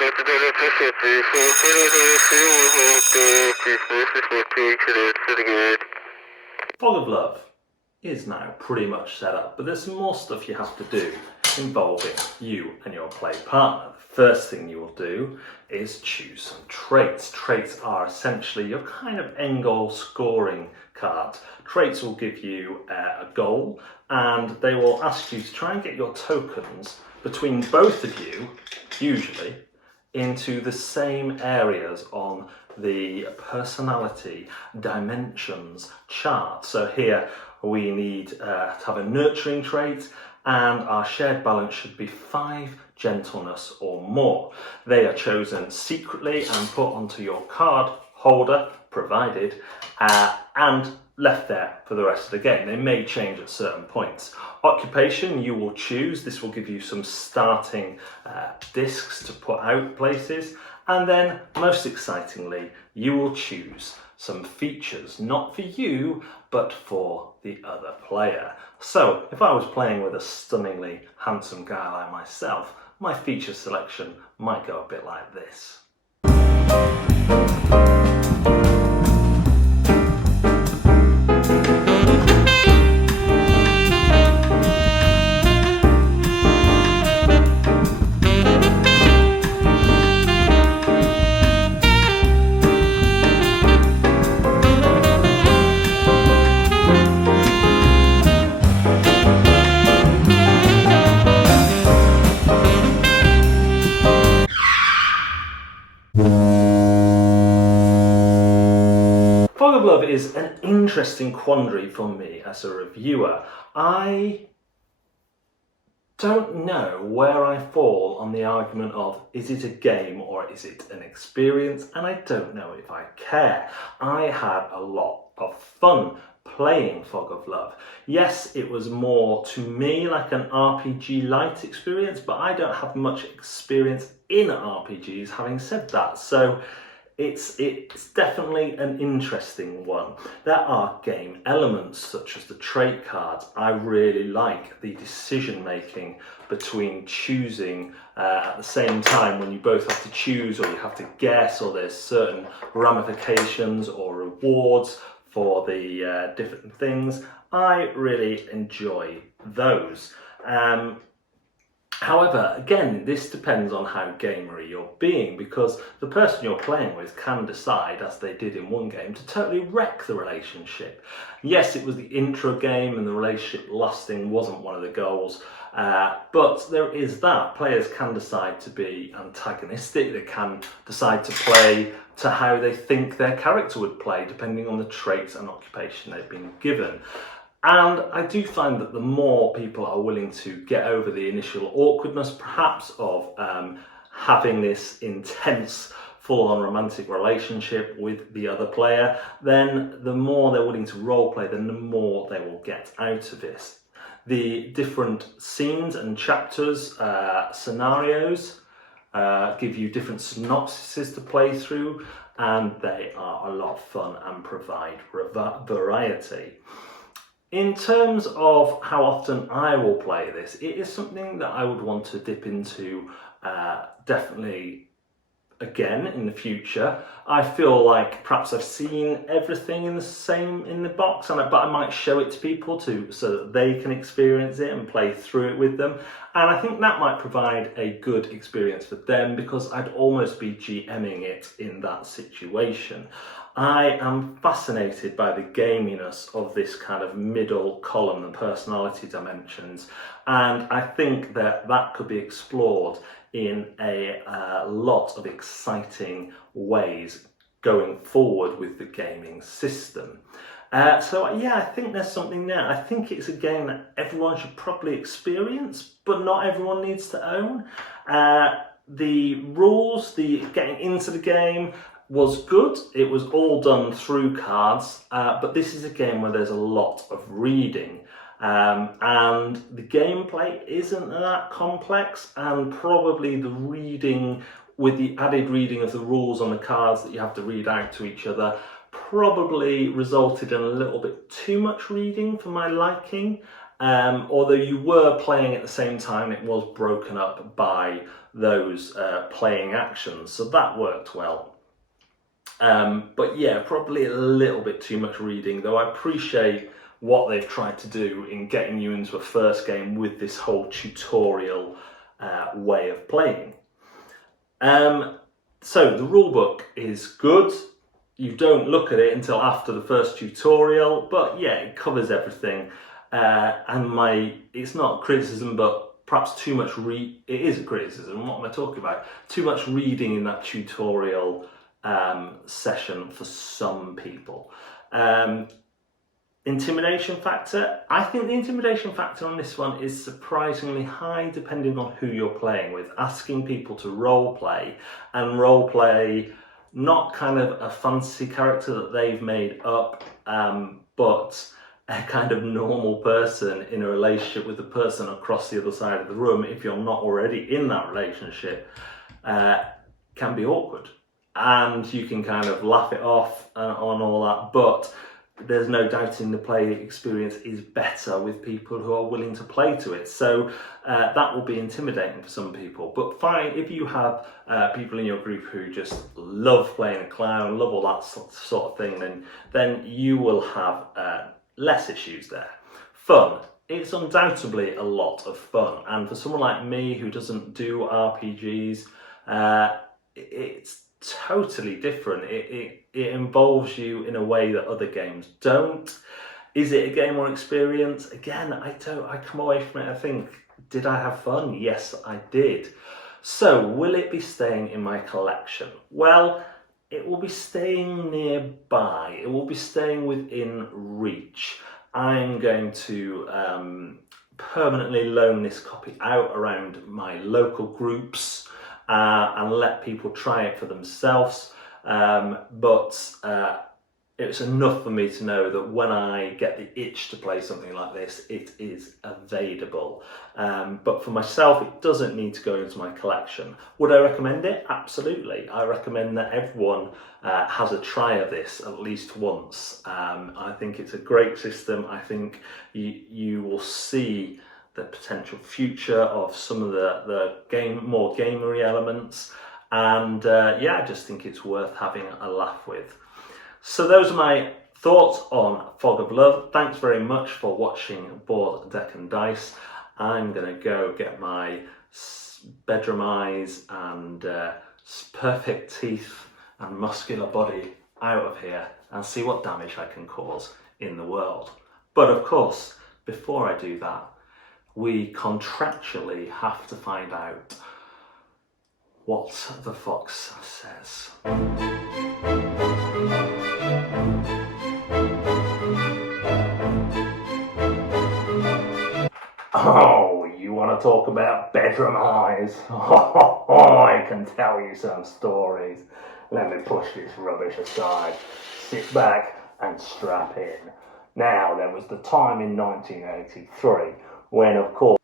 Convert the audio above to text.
Fog of Love is now pretty much set up, but there's some more stuff you have to do involving you and your play partner. The first thing you will do is choose some traits. Traits are essentially your kind of end goal scoring cards. Traits will give you a goal, and they will ask you to try and get your tokens between both of you, usually, into the same areas on the personality dimensions chart. So here we need to have a nurturing trait, and our shared balance should be 5 gentleness or more. They are chosen secretly and put onto your card holder, provided, and left there for the rest of the game. They may change at certain points. Occupation you will choose. This will give you some starting discs to put out places. And then, most excitingly, you will choose some features, not for you, but for the other player. So, if I was playing with a stunningly handsome guy like myself, my feature selection might go a bit like this. Fog of Love is an interesting quandary for me as a reviewer. I don't know where I fall on the argument of, is it a game or is it an experience? And I don't know if I care. I had a lot of fun playing Fog of Love. Yes, it was more to me like an RPG light experience, but I don't have much experience in RPGs having said that. So it's definitely an interesting one. There are game elements such as the trait cards. I really like the decision making between choosing at the same time when you both have to choose or you have to guess, or there's certain ramifications or rewards for the different things. I really enjoy those. However, again, this depends on how gamery you're being, because the person you're playing with can decide, as they did in one game, to totally wreck the relationship. Yes, it was the intro game and the relationship lasting wasn't one of the goals, but there is that. Players can decide to be antagonistic, they can decide to play to how they think their character would play, depending on the traits and occupation they've been given. And I do find that the more people are willing to get over the initial awkwardness, perhaps, of having this intense, full-on romantic relationship with the other player, then the more they're willing to roleplay, then the more they will get out of this. The different scenes and chapters, scenarios, give you different synopsises to play through, and they are a lot of fun and provide variety. In terms of how often I will play this, it is something that I would want to dip into definitely again in the future. I feel like perhaps I've seen everything in the box, but I might show it to people so that they can experience it and play through it with them. And I think that might provide a good experience for them, because I'd almost be GMing it in that situation. I am fascinated by the gaminess of this kind of middle column, the personality dimensions, and I think that that could be explored in a lot of exciting ways going forward with the gaming system. So yeah, I think there's something there. I think it's a game that everyone should probably experience, but not everyone needs to own. The rules, the getting into the game, was good. It was all done through cards, but this is a game where there's a lot of reading, and the gameplay isn't that complex, and probably the reading, with the added reading of the rules on the cards that you have to read out to each other, probably resulted in a little bit too much reading for my liking. Although you were playing at the same time, it was broken up by those playing actions, so that worked well. But yeah, probably a little bit too much reading, though I appreciate what they've tried to do in getting you into a first game with this whole tutorial way of playing. So the rulebook is good. You don't look at it until after the first tutorial, but yeah, it covers everything. And it's not a criticism, but perhaps too much it is a criticism. What am I talking about? Too much reading in that tutorial session for some people. Intimidation factor. I think the intimidation factor on this one is surprisingly high depending on who you're playing with. Asking people to role play not kind of a fantasy character that they've made up, but a kind of normal person in a relationship with the person across the other side of the room, if you're not already in that relationship, can be awkward. And you can kind of laugh it off on all that, but there's no doubting the play experience is better with people who are willing to play to it. So that will be intimidating for some people. But fine, if you have people in your group who just love playing a clown, love all that sort of thing, then you will have less issues there. Fun. It's undoubtedly a lot of fun. And for someone like me who doesn't do RPGs, it's totally different. It involves you in a way that other games don't. Is it a game or experience? Again, I come away from it, I think, did I have fun? Yes, I did. So, will it be staying in my collection? Well, it will be staying nearby. It will be staying within reach. I'm going to permanently loan this copy out around my local groups and let people try it for themselves. But it's enough for me to know that when I get the itch to play something like this, it is available. But for myself, it doesn't need to go into my collection. Would I recommend it? Absolutely. I recommend that everyone has a try of this at least once. I think it's a great system. I think you will see the potential future of some of the more gamery elements, and yeah, I just think it's worth having a laugh with. So those are my thoughts on Fog of Love. Thanks very much for watching Board, Deck and Dice. I'm going to go get my bedroom eyes and perfect teeth and muscular body out of here and see what damage I can cause in the world. But of course, before I do that, we contractually have to find out what the fox says. Oh, you want to talk about bedroom eyes? Oh, I can tell you some stories. Let me push this rubbish aside, sit back and strap in. Now, there was the time in 1983 when, of course,